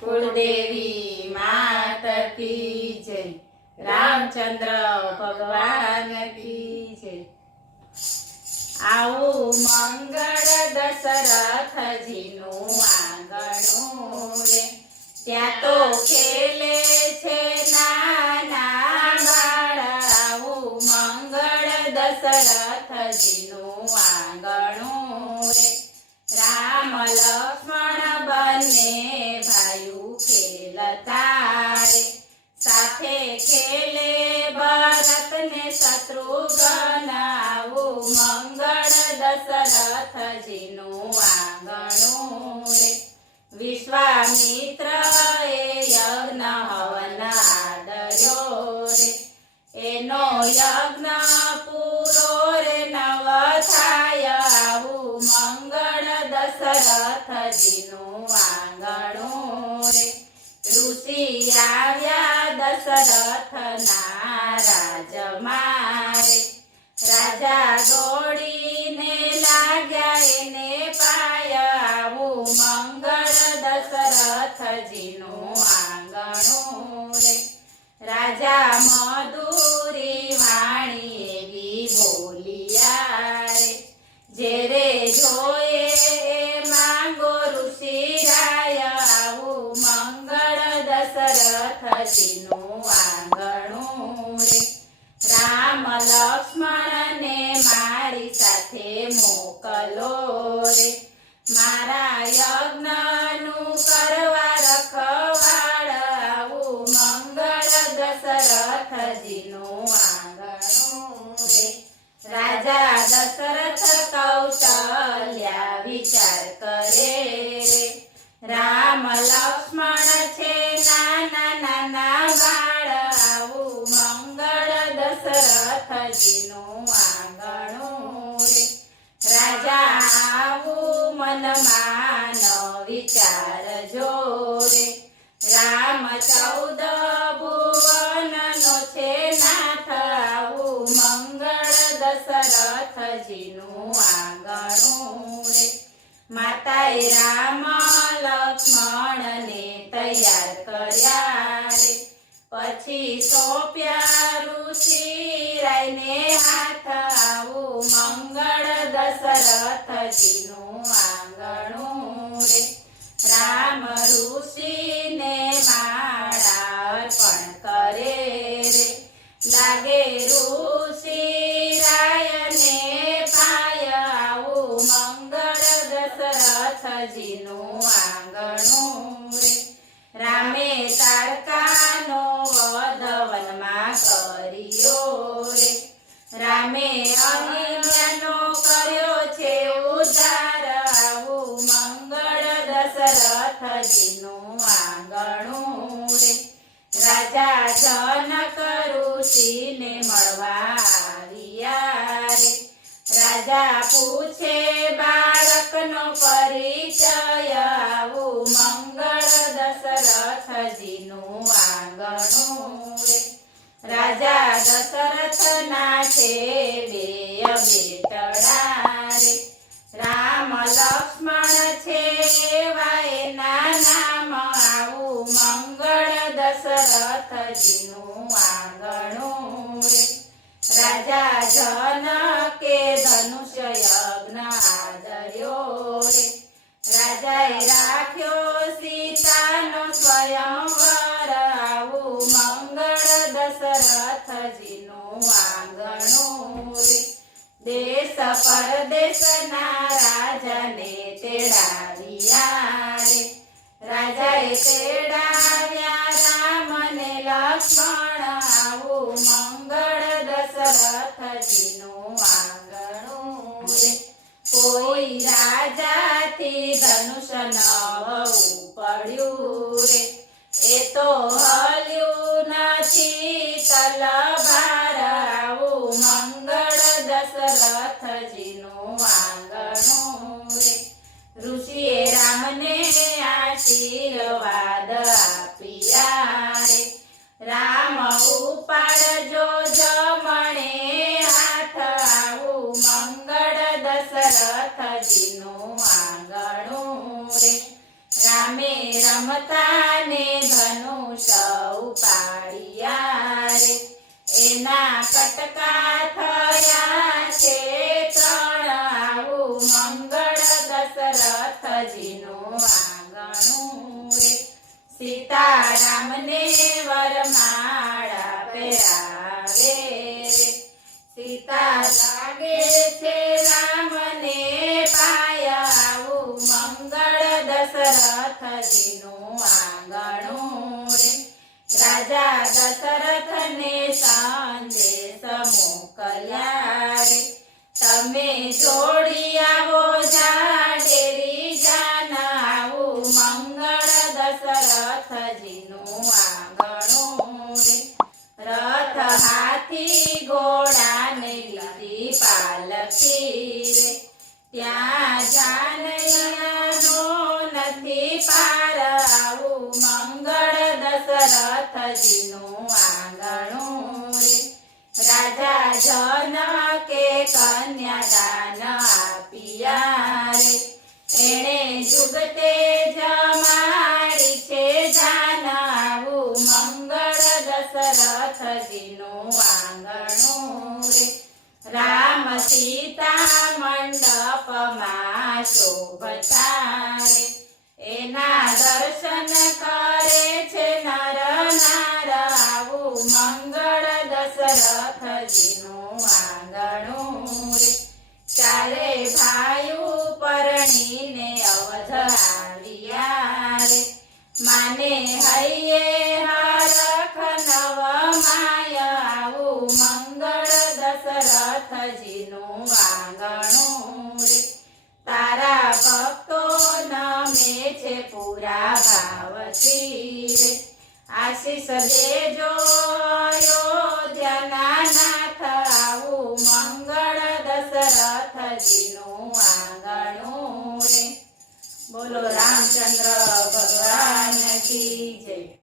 कुलदेवी मात की जय, रामचंद्र भगवान की जय। आऊ मंगल दशरथ जीनु आंगणું रे, ત્યાં તો ખેલે છે નાના બાળ। આવું મંગળ દશરથ જીનું આંગણું રે, રામ લક્ષ્મણ બંને ભાઈઓ ખેલતા રે, સાથે ખેલે ભરત ને શત્રુઘ્ન। આવું મંગળ દશરથજીનું આંગણું રે, વિશ્વામિત્ર એ યજ્ઞ હવન આદર્યો રે, એનો યજ્ઞ પૂરો રે નવ થાય। આવું મંગળ દશરથજીનું આંગણું રે, ઋષિ આવ્યા દશરથના રાજમાં રે, રાજા દોડીને લાગ્યા એને પાય। આવું મંગળ દશરથજીનું આંગણું રે, રાજા મધુરી વાણી એવી બોલિયા રે, જે રે જોયે એ માંગો ઋષિ રાય। આવું મંગળ દશરથજીનું આંગણું રે, રામ લક્ષ્મણ ને મારી સાથે મોકલો રે, મારા યજ્ઞનું કરવા રખવાળ। આવું મંગળ દશરથજીનું આંગણું રે, રાજા દશરથ કૌશલ્યા વિચાર કરે રે, રામ લક્ષ્મણ છે નાના નાના બાળ। આવું મંગળ દશરથજીનું આંગણું રે, રાજા આવું મનમાં વિચાર જોરે, રામ 14 ભુવનનો છે નાથ। આવું મંગળ દશરથજીનું આંગણું રે, માતાએ રામ લક્ષ્મણને તૈયાર કર્યા રે, પછી સોંપ્યા ઋષિ રાયને હાથ। આવું મંગળ દશરથજીનું આંગણું રે, રામ ઋષિને માળા અર્પણ કરે રે, લાગે ઋષિ રાયને પાય। આવું મંગળ દશરથજીનું આંગણું રે, રામે તારકાનો વધ વનમાં કર્યો રે, રામે અહિલ્યાનો કર્યો છે ઉદ્ધાર। આવું મંગળ દશરથજીનું આંગણું રે, રાજા જનક ઋષિને મળવા આવ્યા રે, રાજા પૂછે બાળકનો પરિચય। આવું મંગળ દશરથજીનું આંગણું રે, રાજા દશરથના છે બે બેટડા રે, રામ લક્ષ્મણ છે એવા એના નામ। આવું મંગળ દશરથજીનું આંગણું રે, રાજા જનકે ધનુષ્ય યજ્ઞ આદર્યો રે, રાજાએ રાખ્યો સીતાનો સ્વયંવર। આવું મંગળ દશરથજીનું આંગણું રે, દેશ પરદેશના રાજાને તેડાવ્યા રે, રાજાએ તેડાવ્યા રામને લક્ષ્મણ। આવું મંગળ દશરથજીનું આંગણું રે, કોઈ રાજાથી ધનુષ્ય નવ પડ્યું રે, એ તો હલ્યું નથી તલવાર। આવું મંગળ દશરથજીનું આંગણું રે, ઋષિએ રામને આશીર્વાદ આપ્યા રે, રામ ઉપાડજો જમણે હાથ। આવું મંગળ દશરથજીનું આંગણું રે, રામે રમતા ને ધનુષ ઉપાડ્યા રે એના કટકા થયા છે ત્રણ આવું મંગળ દશરથજીનું આંગણું રે સીતારામને વરમાળા પહેરાવે રે સીતા લાગે છે રામને પાય આવું મંગળ દશરથજીનું આંગણું રે રાજા દશરથને સંદેશ મોકલ્યા રે તમે જોડી આવો જાડેરી જાન આવું મંગળ દશરથજીનું આંગણું રે રથ હાથી ઘોડાને લીધી પાલકી રે ત્યાં જાનૈયાનો નથી પાર આવું મંગળ દશરથજીનું આંગણું રે રાજા જનકે કન્યાદાન આપ્યા રે એણે જુગતે જમાડી છે જાન આવું મંગળ દશરથજીનું આંગણું રે રામ સીતા મંડપમાં શોભતા રે એના દર્શન કરે છે નર નાર આવું મંગળ દશરથજીનું આંગણું રે ચારે ભાઈઓ પરણીને અવધ આવ્યા રે માને હૈયે હરખ નવ માય આવું મંગળ દશરથજીનું આંગણું રે તારા ભક્તો નમે છે પૂરા ભાવથી રે આશીષ દેજો અયોધ્યાના નાથ આવું મંગળ દશરથજીનું આંગણું